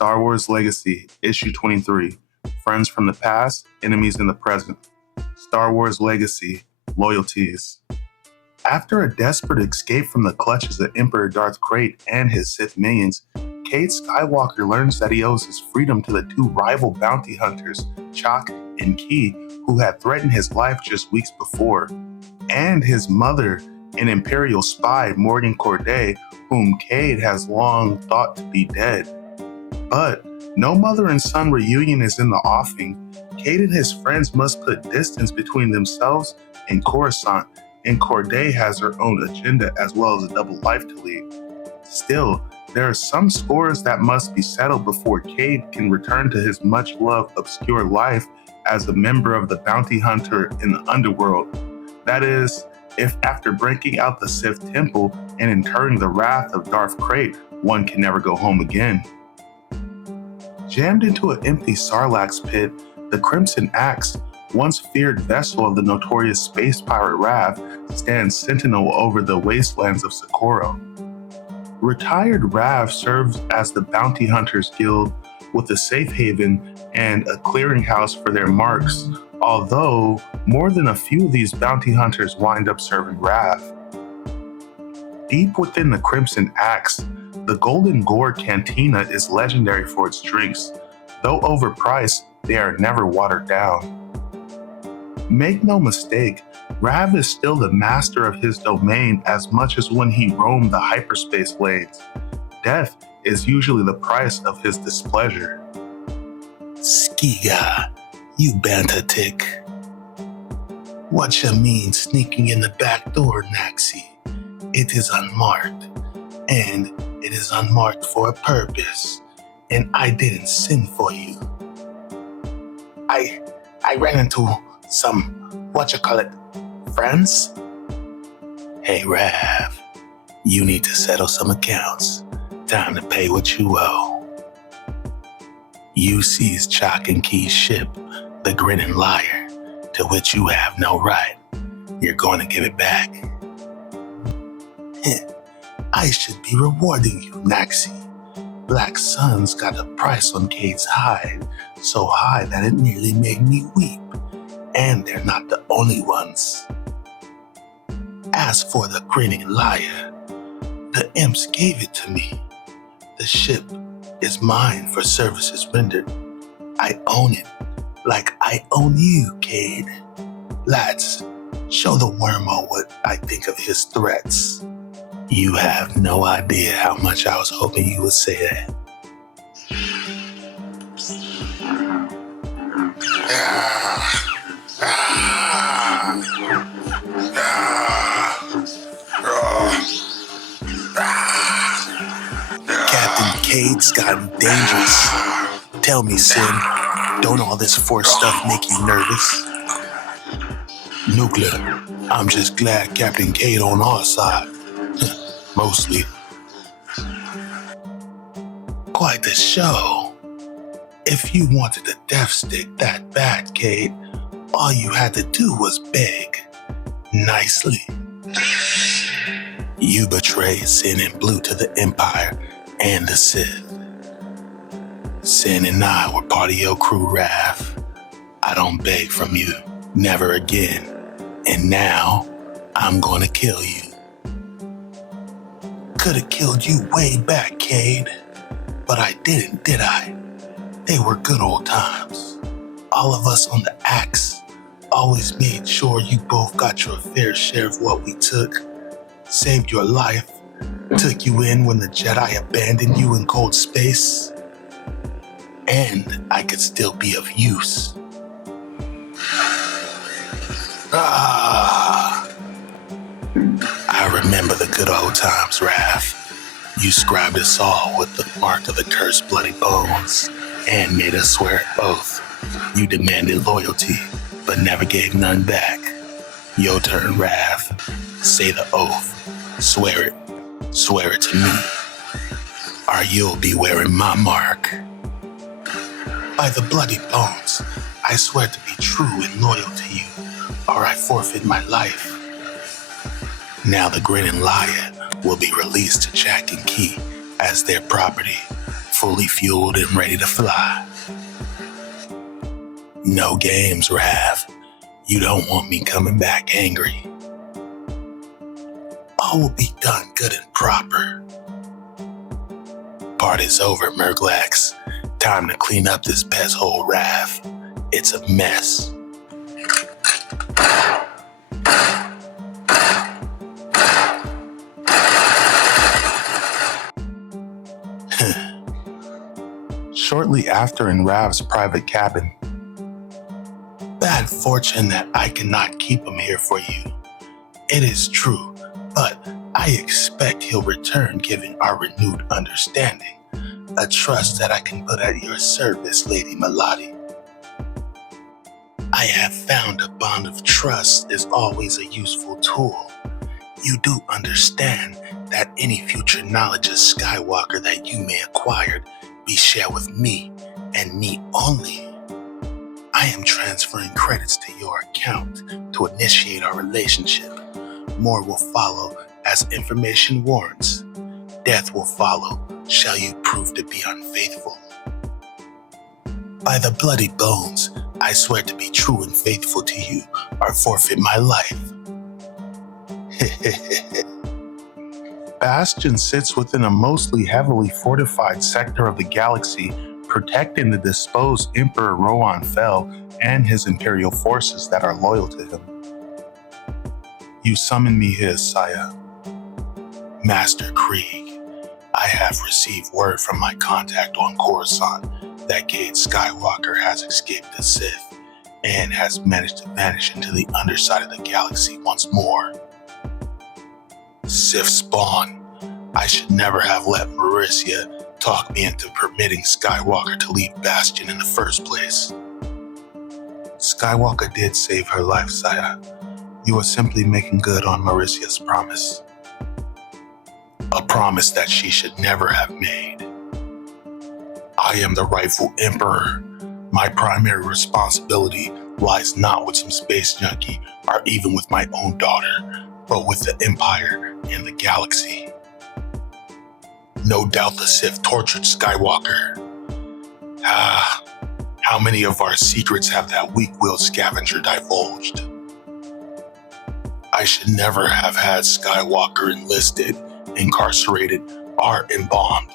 Star Wars Legacy, Issue 23. Friends from the Past, Enemies in the Present. Star Wars Legacy, Loyalties. After a desperate escape from the clutches of Emperor Darth Krayt and his Sith minions, Cade Skywalker learns that he owes his freedom to the two rival bounty hunters, Chalk and Key, who had threatened his life just weeks before, and his mother, an Imperial spy, Morgan Corday, whom Cade has long thought to be dead. But no mother and son reunion is in the offing. Cade and his friends must put distance between themselves and Coruscant, and Corday has her own agenda as well as a double life to lead. Still, there are some scores that must be settled before Cade can return to his much-loved obscure life as a member of the bounty hunter in the underworld. That is, if after breaking out the Sith Temple and incurring the wrath of Darth Krayt, one can never go home again. Jammed into an empty Sarlacc pit, the Crimson Axe, once feared vessel of the notorious space pirate Rav, stands sentinel over the wastelands of Socorro. Retired Rav serves as the Bounty Hunters Guild with a safe haven and a clearinghouse for their marks, although more than a few of these bounty hunters wind up serving Rav. Deep within the Crimson Axe, the Golden Gore Cantina is legendary for its drinks. Though overpriced, they are never watered down. Make no mistake, Rav is still the master of his domain as much as when he roamed the hyperspace lanes. Death is usually the price of his displeasure. Skiga, you banter tick. What you mean sneaking in the back door, Naxi? It is unmarked, and it is unmarked for a purpose, and I didn't sin for you. I ran into some, friends? Hey, Rav, you need to settle some accounts. Time to pay what you owe. You seized Chalk and Key's ship, the Grinning Liar, to which you have no right. You're going to give it back. I should be rewarding you, Naxi. Black Sun's got a price on Cade's hide, so high that it nearly made me weep. And they're not the only ones. As for the Grinning Liar, the imps gave it to me. The ship is mine for services rendered. I own it, like I own you, Cade. Lads, show the wormo what I think of his threats. You have no idea how much I was hoping you would say that. Captain Cade's gotten dangerous. Tell me, Sin, don't all this Force stuff make you nervous? Nuclear, I'm just glad Captain Cade on our side. Mostly. Quite the show. If you wanted a death stick that bad, Cade, all you had to do was beg. Nicely. You betrayed Sin and Blue to the Empire and the Sith. Sin and I were part of your crew, Rav. I don't beg from you. Never again. And now, I'm gonna kill you. Could've killed you way back, Cade. But I didn't, did I? They were good old times. All of us on the Axe always made sure you both got your fair share of what we took. Saved your life. Took you in when the Jedi abandoned you in cold space. And I could still be of use. I remember the good old times, Rav. You scribed us all with the mark of the cursed bloody bones and made us swear an oath. You demanded loyalty, but never gave none back. Your turn, Rav. Say the oath. Swear it. Swear it to me. Or you'll be wearing my mark. By the bloody bones, I swear to be true and loyal to you, or I forfeit my life. Now the Grinning Liar will be released to Chalk and Key as their property, fully fueled and ready to fly. No games, Rav. You don't want me coming back angry. All will be done good and proper. Party's over, Murglax. Time to clean up this pest hole, Rav. It's a mess. Shortly after, in Rav's private cabin. Bad fortune that I cannot keep him here for you. It is true, but I expect he'll return given our renewed understanding. A trust that I can put at your service, Lady Melody. I have found a bond of trust is always a useful tool. You do understand that any future knowledge of Skywalker that you may acquire be shared with me and me only. I am transferring credits to your account to initiate our relationship. More will follow as information warrants. Death will follow, shall you prove to be unfaithful. By the bloody bones, I swear to be true and faithful to you, or forfeit my life. Bastion sits within a mostly heavily fortified sector of the galaxy, protecting the disposed Emperor Rohan Fel and his Imperial forces that are loyal to him. You summon me here, Saya. Master Krieg, I have received word from my contact on Coruscant that Cade Skywalker has escaped the Sith and has managed to vanish into the underside of the galaxy once more. Sith spawn. I should never have let Mauricia talk me into permitting Skywalker to leave Bastion in the first place. Skywalker did save her life, Saya. You are simply making good on Mauricia's promise. A promise that she should never have made. I am the rightful Emperor. My primary responsibility lies not with some space junkie or even with my own daughter, but with the Empire and the galaxy. No doubt the Sith tortured Skywalker. How many of our secrets have that weak-willed scavenger divulged? I should never have had Skywalker enlisted, incarcerated, or embalmed.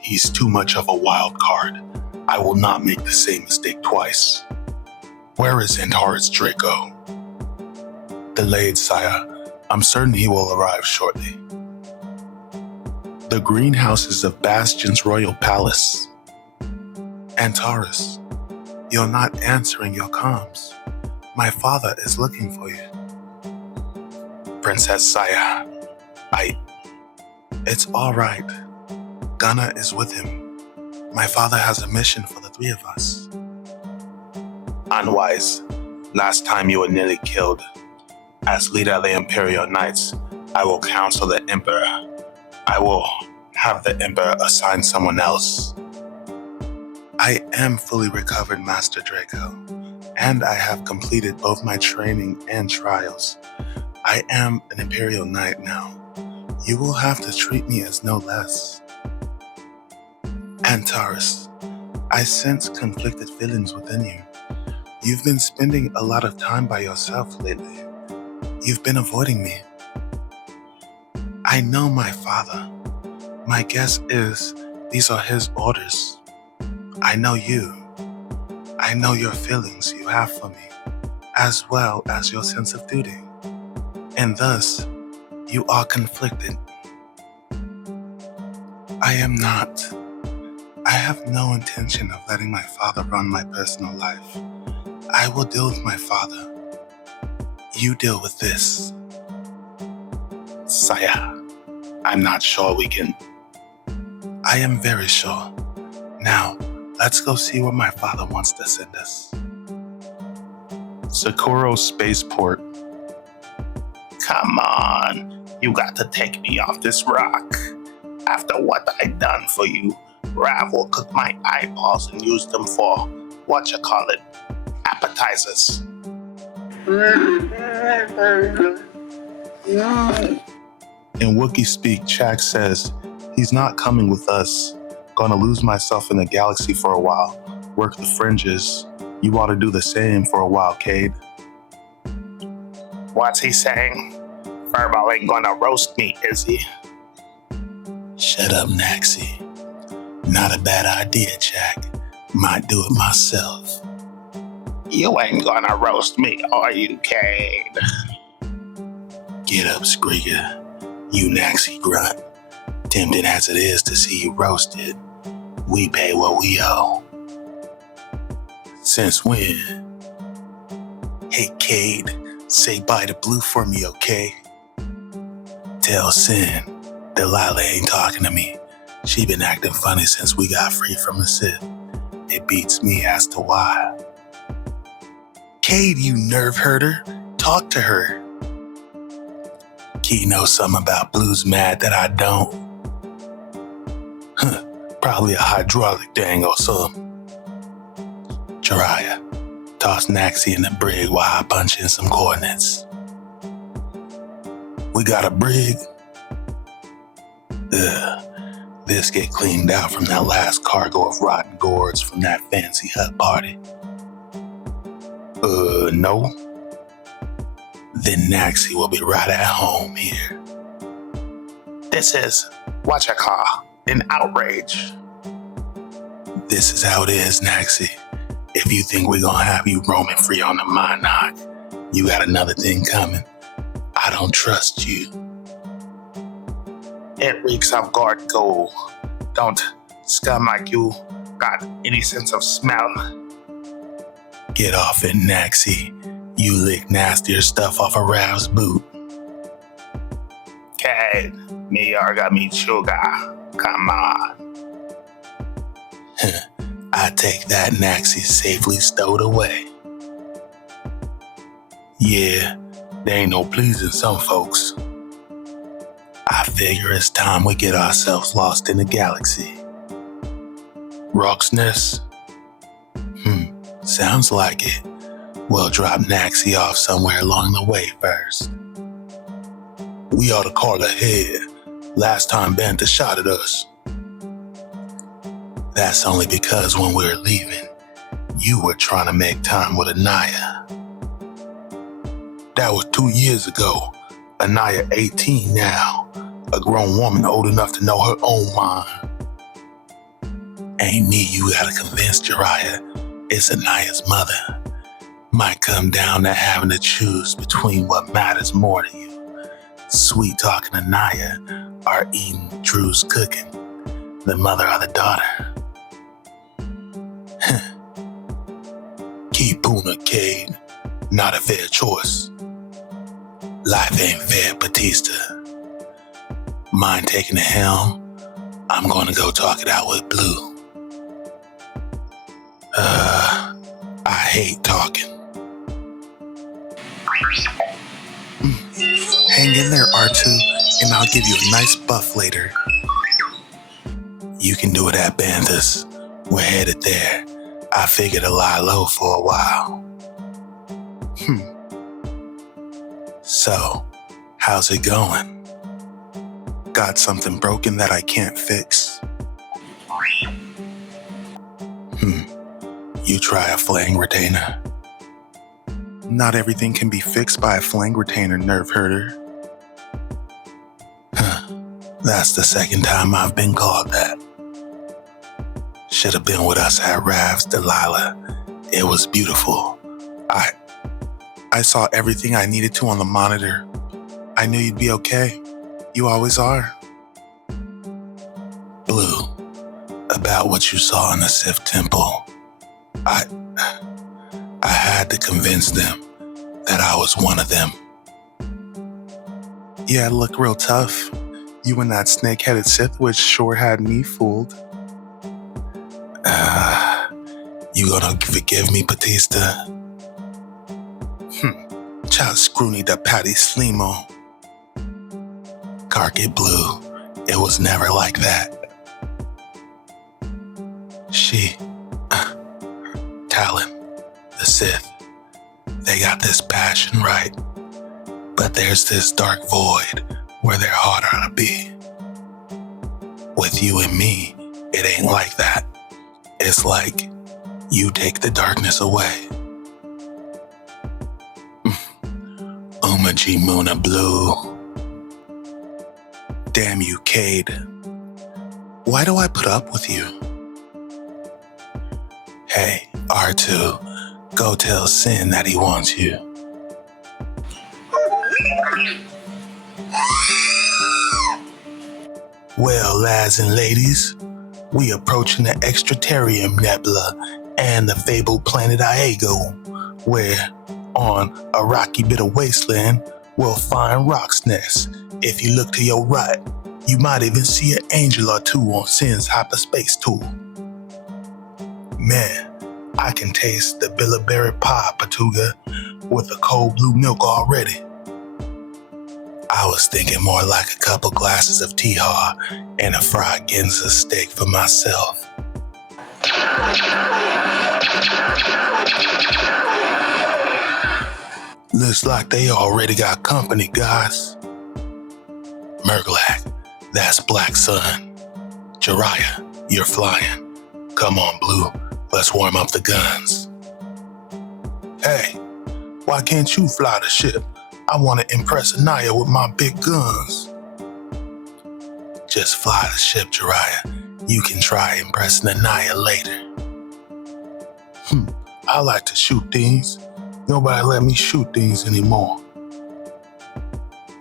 He's too much of a wild card. I will not make the same mistake twice. Where is Antares Draco? Delayed, Saya. I'm certain he will arrive shortly. The greenhouses of Bastion's royal palace. Antares, you're not answering your comms. My father is looking for you. Princess Saya, It's all right. Gunnar is with him. My father has a mission for the three of us. Unwise. Last time you were nearly killed. As leader of the Imperial Knights, I will counsel the Emperor. I will have the Emperor assign someone else. I am fully recovered, Master Draco, and I have completed both my training and trials. I am an Imperial Knight now. You will have to treat me as no less. Antares, I sense conflicted feelings within you. You've been spending a lot of time by yourself lately. You've been avoiding me. I know my father. My guess is these are his orders. I know you. I know your feelings you have for me, as well as your sense of duty. And thus, you are conflicted. I am not. I have no intention of letting my father run my personal life. I will deal with my father. You deal with this. Saya, I'm not sure we can. I am very sure. Now, let's go see where my father wants to send us. Socorro Spaceport. Come on, you got to take me off this rock. After what I done for you, Rav will cook my eyeballs and use them for, appetizers. In Wookiee speak, Chak says he's not coming with us. Gonna lose myself in the galaxy for a while. Work the fringes. You ought to do the same for a while, Cade. What's he saying? Furball ain't gonna roast me, is he? Shut up, Naxi. Not a bad idea, Jack. Might do it myself. You ain't gonna roast me, are you, Cade? Get up, Skriga. You Naxi grunt. Tempting as it is to see you roasted, we pay what we owe. Since when? Hey, Cade, say bye to Blue for me, okay? Tell Sin, Delilah ain't talking to me. She been acting funny since we got free from the Sith. It beats me as to why. Cade, you nerve herder, talk to her. Key knows something about Blue's mad that I don't. Probably a hydraulic dang or something. Jiraiya, toss Naxi in the brig while I punch in some coordinates. We got a brig? This get cleaned out from that last cargo of rotten gourds from that fancy hut party. No. Then Naxi will be right at home here. This is what you call an outrage. This is how it is, Naxi. If you think we're gonna have you roaming free on the Monarch, you got another thing coming. I don't trust you. It reeks of guard gold. Don't scum like you got any sense of smell. Get off it, Naxi. You lick nastier stuff off a Rav's boot. Cade, me arga me chuga. Come on. I take that Naxi safely stowed away. Yeah, there ain't no pleasing some folks. I figure it's time we get ourselves lost in the galaxy. Rock's Nest? Sounds like it. We'll drop Naxi off somewhere along the way first. We ought to call ahead. Last time Bantha shot at us. That's only because when we were leaving, you were trying to make time with Anaya. That was 2 years ago. Anaya 18 now. A grown woman old enough to know her own mind. Ain't me you gotta convince, Jiraiya. It's Anaya's mother. Might come down to having to choose between what matters more to you. Sweet talking Anaya or eating Drew's cooking, the mother or the daughter. Keep Puna, Cade. Not a fair choice. Life ain't fair, Batista. Mind taking the helm? I'm gonna go talk it out with Blue. I hate talking. Hang in there, R2, and I'll give you a nice buff later. You can do it at Bantha's. We're headed there. I figured to lie low for a while. So, how's it going? Got something broken that I can't fix? You try a flang retainer. Not everything can be fixed by a flang retainer, nerve herder. That's the second time I've been called that. Should have been with us at Rav's, Delilah. It was beautiful. I saw everything I needed to on the monitor. I knew you'd be okay. You always are. Blue, about what you saw in the Sith Temple. I had to convince them that I was one of them. Yeah, it looked real tough. You and that snake-headed Sith witch sure had me fooled. You gonna forgive me, Batista? Child scroony da patty slimo. Carket Blue, it was never like that. She, Talon, the Sith, they got this passion right, but there's this dark void where their heart ought to be. With you and me, It ain't like that. It's like you take the darkness away. Umaji Muna Blue. Damn you, Cade. Why do I put up with you? Hey, R2, go tell Sin that he wants you. Well, lads and ladies, we approaching the Extraterrium Nebula and the fabled planet Iago, where, on a rocky bit of wasteland, we'll find Rock's Nest. If you look to your right, you might even see an angel or two on Sin's hyperspace tool. Man, I can taste the bilberry pie Patuga with the cold blue milk already. I was thinking more like a couple glasses of Tihar and a fried Ginza steak for myself. Looks like they already got company, guys. Murglak, that's Black Sun. Jiraiya, you're flying. Come on, Blue, let's warm up the guns. Hey, why can't you fly the ship? I want to impress Anaya with my big guns. Just fly the ship, Jiraiya. You can try impressing Anaya later. I like to shoot things. Nobody let me shoot things anymore.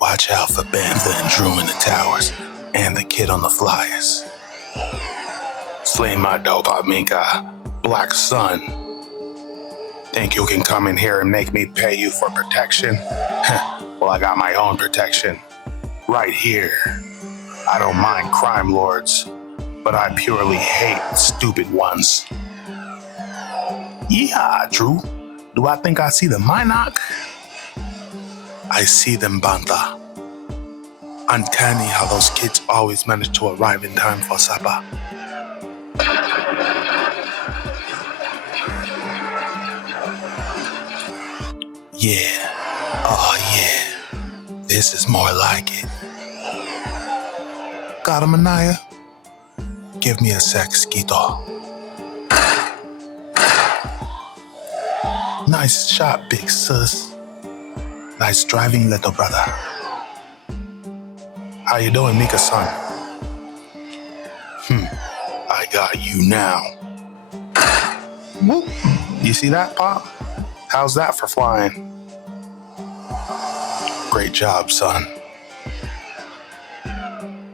Watch out for Bantha and Drew in the towers, and the kid on the flyers. Slay my dope, Amika. Black Sun. Think you can come in here and make me pay you for protection? Well, I got my own protection. Right here. I don't mind crime lords, but I purely hate stupid ones. Yeehaw, Drew. Do I think I see the Minok? I see them, Bantha. Uncanny how those kids always manage to arrive in time for supper. Yeah. Oh, yeah. This is more like it. Got him, Anaya? Give me a sec, Skito. Nice shot, big sus. Nice driving, little brother. How you doing, Mika-san? I got you now. Whoop. You see that, Pop? How's that for flying? Great job, son.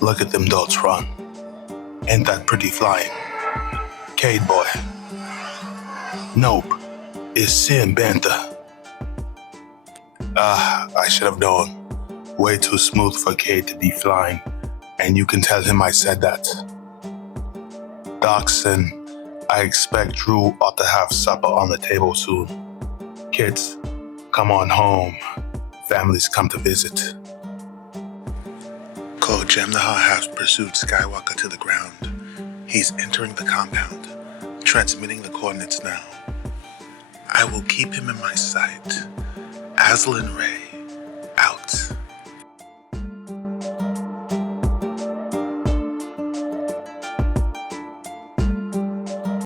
Look at them dots run. Ain't that pretty flying? Cade boy. Nope. It's Sin Bantha. I should have known. Way too smooth for Cade to be flying. And you can tell him I said that. Dachshund, I expect Drew ought to have supper on the table soon. Kids, come on home. Families come to visit. Code Jemnahar has pursued Skywalker to the ground. He's entering the compound, transmitting the coordinates now. I will keep him in my sight. Aslan Ray,